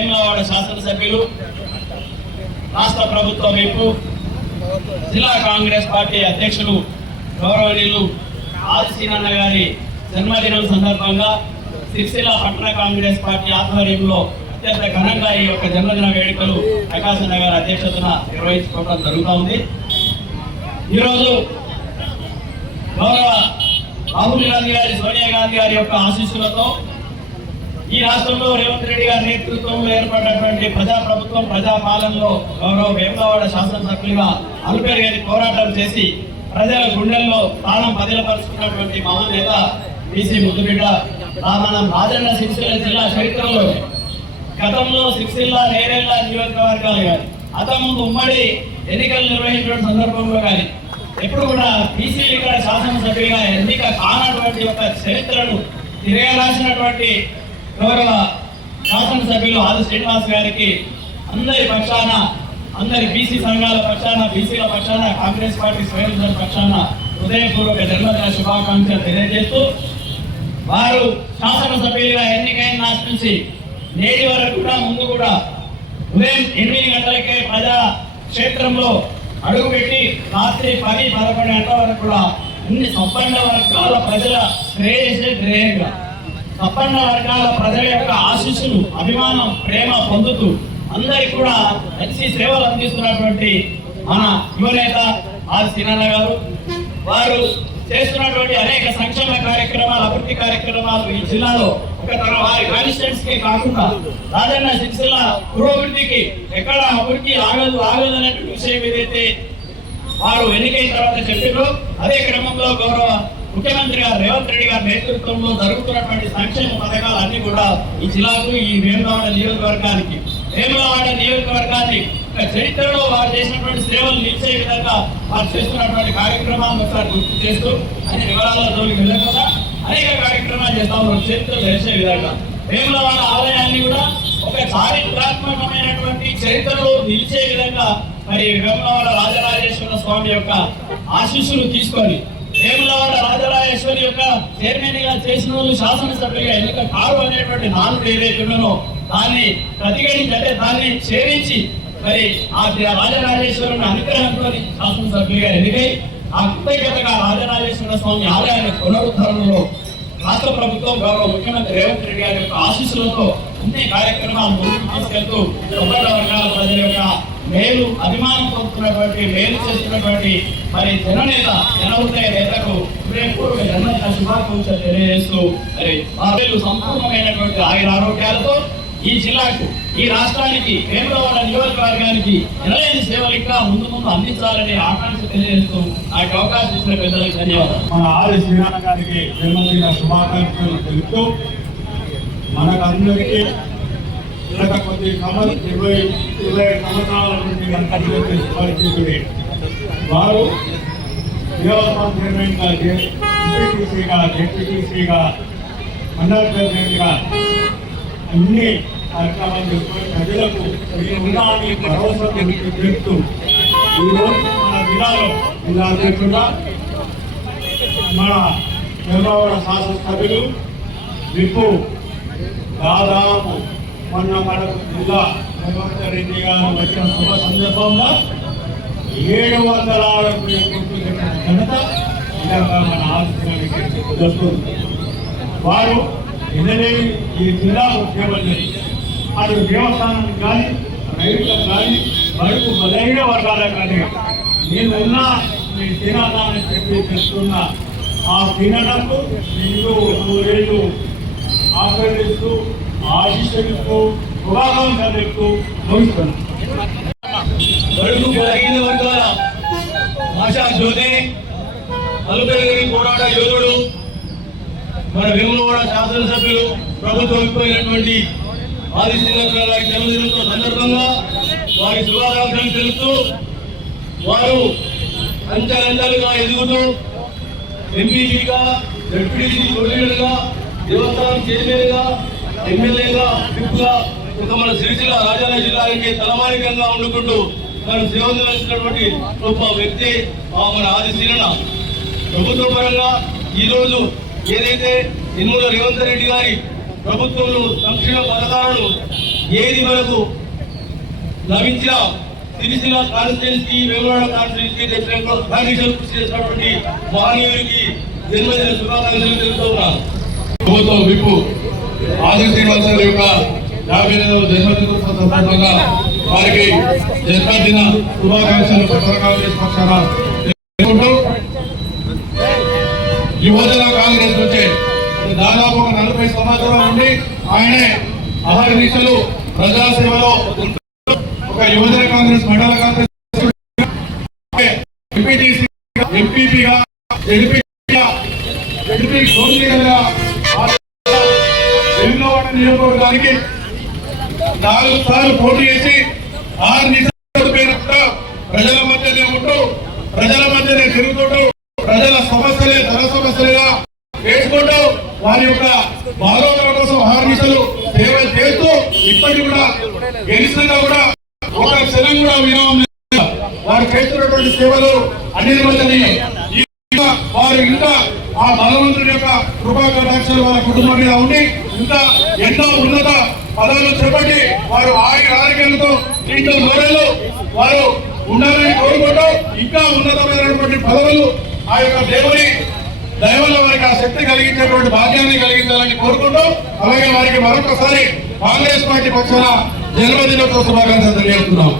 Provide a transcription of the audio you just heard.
వేములవాడ శాసనసభ్యులు, రాష్ట్ర ప్రభుత్వం వైపు జిల్లా కాంగ్రెస్ పార్టీ అధ్యక్షులు గౌరవనీయులు ఆదిశీనన్న గారి జన్మదినం సందర్భంగా సిరిసిల్ల పట్టణ కాంగ్రెస్ పార్టీ ఆధ్వర్యంలో అత్యంత ఘనంగా ఈ యొక్క జన్మదిన వేడుకలు ప్రకాశన్న గారి అధ్యక్షతన నిర్వహించుకోవడం జరుగుతూ ఉంది. ఈరోజు గౌరవ రాహుల్ గాంధీ గారి, సోనియా గాంధీ గారి యొక్క ఆశీస్సులతో ఈ రాష్ట్రంలో రేవంత్ రెడ్డి గారి నేతృత్వంలో ఏర్పడినటువంటి ప్రజాప్రభుత్వం, ప్రజాపాలనలో గౌరవ వేములవాడ శాసనసభ్యులుగా అలుపెరుగని పోరాటం చేసి ప్రజల గుండెల్లో స్థానం బదిలపరుచుకున్నటువంటి మహానేత బీసీ ముద్దుబిడ్డ మనం రాజన్న సిరిసిల్ల జిల్లా చరిత్రలో గతంలో సిరిసిల్ల, నేరెళ్ళ నియోజకవర్గాలు కానీ అంతకుముందు ఉమ్మడి ఎన్నికలు నిర్వహించిన సందర్భంలో కానీ ఎప్పుడు కూడా బీసీలు ఇక్కడ శాసనసభ్యులుగా ఎన్నిక కానటువంటి ఒక చరిత్రను తిరగరాసినటువంటి గౌరవ శాసనసభ్యులు ఆది శ్రీనివాస్ గారికి అందరి పక్షాన, అందరి బీసీ సంఘాల పక్షాన, బీసీల పక్షాన, కాంగ్రెస్ పార్టీ స్వయం పక్షాన హృదయపూర్వక జన్మదిన శుభాకాంక్షలు తెలియజేస్తూ, వారు శాసనసభ్యులుగా ఎన్నికైన నాటి నుంచి నేటి వరకు కూడా ముందు కూడా ఉదయం 8 గంటలకే ప్రజా క్షేత్రంలో అడుగుపెట్టి రాత్రి 10-11 గంటల వరకు కూడా అన్ని సంపన్న వర్గాల ప్రజల శ్రేయంగా, సంపన్న వర్గాల ప్రజల యొక్క ఆశీస్సులు, అభిమానం, ప్రేమ పొందుతూ అందరికి కూడా మంచి సేవలు అందిస్తున్నటువంటి మన యువనేత ఆర్ సీనన్న గారు, వారు చేస్తున్నటువంటి అనేక సంక్షేమ కార్యక్రమాలు, అభివృద్ధి కార్యక్రమాలు ఈ జిల్లాలో ఒక వారి కాన్స్టిట్యూయెన్సీ కి కాకుండా రాజన్న సిరిసిల్ల పురోభివృద్ధికి ఎక్కడ అభివృద్ధి ఆగదు అనేటువంటి విషయం ఏదైతే వారు ఎన్నికైన తర్వాత చెప్పారో అదే క్రమంలో గౌరవ ముఖ్యమంత్రి గారు రేవంత్ రెడ్డి గారి నేతృత్వంలో జరుగుతున్నటువంటి సంక్షేమ పథకాలు అన్ని కూడా ఈ జిల్లాకు, ఈ వేములవాడ నియోజకవర్గాన్ని చరిత్రలో వారు చేసినటువంటి సేవలు నిలిచే విధంగా వారు చేస్తున్నటువంటి కార్యక్రమాలను ఒకసారి గుర్తు చేస్తూ అన్ని వివరాల జోలికి వెళ్ళకుండా అనేక కార్యక్రమాలు చేస్తా ఉన్నారు. చరిత్ర తెలిసే విధంగా వేములవాడ ఆలయాన్ని కూడా ఒక చారిత్రాత్మకమైనటువంటి చరిత్రలో నిలిచే విధంగా మరి వేములవాడ రాజరాజేశ్వర స్వామి యొక్క ఆశీస్సులు తీసుకొని వేములవాడ రాజరాజేశ్వరి యొక్క చైర్మన్ గా చేసిన వాళ్ళు శాసనసభ్యులుగా ఎన్నిక కారు అనేటువంటి నాలుగు ఏదైతున్నానో దాన్ని ప్రతిఘటించి, అంటే దాన్ని ఛేదించి మరి ఆ రాజరాజేశ్వరుని అనుగ్రహంతో శాసనసభ్యులుగా ఎన్నికై ఆ కృతజ్ఞతగా రాజరాజేశ్వర స్వామి ఆలయాన్ని పునరుద్ధరణలో రాష్ట్ర ప్రభుత్వం, గౌరవ ముఖ్యమంత్రి రేవంత్ రెడ్డి గారి యొక్క ఆశీస్సులతో అన్ని కార్యక్రమాలు ముందుకు తీసుకెళ్తూ సంపన్న వర్గాల ప్రజల యొక్క మేలు, అభిమానం పొందుతున్నటువంటి, మేలు చేస్తున్నటువంటి మరి జనహృదయ నేతకు హృదయపూర్వక జన్మదిన శుభాకాంక్షలు తెలియజేస్తూ మరి వారు సంపూర్ణమైనటువంటి ఆరోగ్యాలతో ఈ జిల్లాకు, ఈ రాష్ట్రానికి, వేములవాడ నియోజకవర్గానికి ఎనలేని సేవలు ఇంకా ముందు అందించాలనే ఆకాంక్ష తెలియజేస్తూ నాకు అవకాశం ఇచ్చిన పెద్దలకు ధన్యవాదాలు. మన ఆది శ్రీనారాయణ గారికి జన్మదిన శుభాకాంక్షలు తెలుపుతూ మనకందరికీ కొద్ది 20 సంవత్సరాల నుండి పరిస్థితులు వారు దేవస్థానం చైర్మన్గా, ఎంపీటీసీగా, జెడ్పీటీసీగా, మండల ప్రెసిడెంట్గా అన్ని కార్యక్రమాలు చేసుకొని ప్రజలకు ఉన్నాన్ని భరోసా తెలుపుతూ ఈరోజు మన జిల్లా అధ్యక్షుడుగా మన వేములవాడ శాసనసభ్యులు విప్పు దాదాపు మొన్న మనకు జిల్లా రేవంత్ రెడ్డి గారు వచ్చిన శుభ సందర్భంగా 700 ఘనత విధంగా మన ఆలోచనకి వస్తుంది. వారు ఎన్నలేని ఈ జిల్లాకు సేవలు అటు దేవస్థానానికి కానీ, రైతులకు కానీ, బడుగు బలహీన వర్గాలకు కానీ నేను ఉన్నా మీ తినాలని చెప్పి చెప్తున్న ఆ తినటకు నిండు 100 ఆశ్రయిస్తూ, ఆశిస్తూ, శుభాకాంక్షలు చెప్తూ ముగిస్తున్నాను. బడుగు బలహీన వర్గాల ఆశా జ్యోతి, అలుపెరుగని పోరాట యోధుడు, మన వేములవాడ శాసనసభ్యులు, ప్రభుత్వం ఎక్కువైనటువంటి ఆది శ్రీనివాసరావు గారి జన్మదినం సందర్భంగా వారి శుభాకాంక్షలు తెలుపుతూ వారు అంచెలంచెలుగా ఎదుగుతూ ఎంపీగా, జడ్పీటీసీ చైర్మన్గా, దేవస్థానం చైర్మన్గా, ఎమ్మెల్యేగా, విప్గా ఒక మన సిరిసిల్ల రాజన్న జిల్లాకి తలమానికంగా వండుకుంటూ తను సేవలు వేసినటువంటి గొప్ప వ్యక్తి మన ఆది శ్రీనన్న. ప్రభుత్వ పరంగా ఈరోజు ఏదైతే యనమల రేవంత్ రెడ్డి గారి ప్రభుత్వంలో సంక్షేమ పథకాలను ఏది మనకు లభించిన సిరిసిల్ల కాన్స్టిట్యున్సీ వేములవాడ కాన్స్టిట్యున్సీ తెచ్చినప్పుడు అహర్నిశలు కృషి చేసినటువంటి మహనీయుడికి జన్మదిన శుభాకాంక్షలు తెలుపుతున్నాను. ప్రభుత్వం విప్పు ఆది శ్రీనివాసరావు యొక్క 52వ జన్మదిన సందర్భంగా వారికి జన్మదిన శుభాకాంక్షలు పట్టణ కాంగ్రెస్ పక్షాన తెలుపుకుంటూ యువజన కాంగ్రెస్ వచ్చే దాదాపు ఒక 40 సంవత్సరాల నుండి ఆయనే అహర్నిశలు ప్రజాసేవలో ఒక యువజన కాంగ్రెస్ మండల కాంగ్రెస్ ఎంపీటీసీ ఎంపీపీగా ఎంపీ కౌన్సిలర్గా వేములవాడ నియోజకవర్గానికి 4 సార్లు పోటీ చేసి అహర్నిశలు పేరుతో ప్రజల మధ్యనే ఉంటూ ప్రజల మధ్యనే తిరుగుతుంటూ ప్రజల సమస్యలే ధర సమస్యలుగా చేసుకుంటూ వారి యొక్క బాలోకల కోసం అహర్నిశలు సేవలు చేస్తూ ఇప్పటికి కూడా గెలిచినా కూడా ఒక క్షణం కూడా విరామం లేదు. వారు చేస్తున్నటువంటి సేవలు అనిర్వచనీయం. వారు ఇంకా ఆ బలవంతుడి యొక్క కృపా కటాక్షాలు వారి కుటుంబం మీద ఉండి ఇంకా ఎన్నో ఉన్నత పదవులు చేపట్టి వారు ఆరోగ్యాలతో ఇంట్లో గౌరవాలు వారు ఉండాలని కోరుకుంటూ ఇంకా ఉన్నతమైనటువంటి పదవులు ఆ యొక్క దేవుని దయవల్ల వారికి ఆ శక్తి కలిగించేటువంటి భాగ్యాన్ని కలిగించాలని కోరుకుంటూ అలాగే వారికి మరొకసారి కాంగ్రెస్ పార్టీ పక్షాన జన్మదినోత్సవ శుభాకాంక్షలు తెలియజేస్తున్నాం.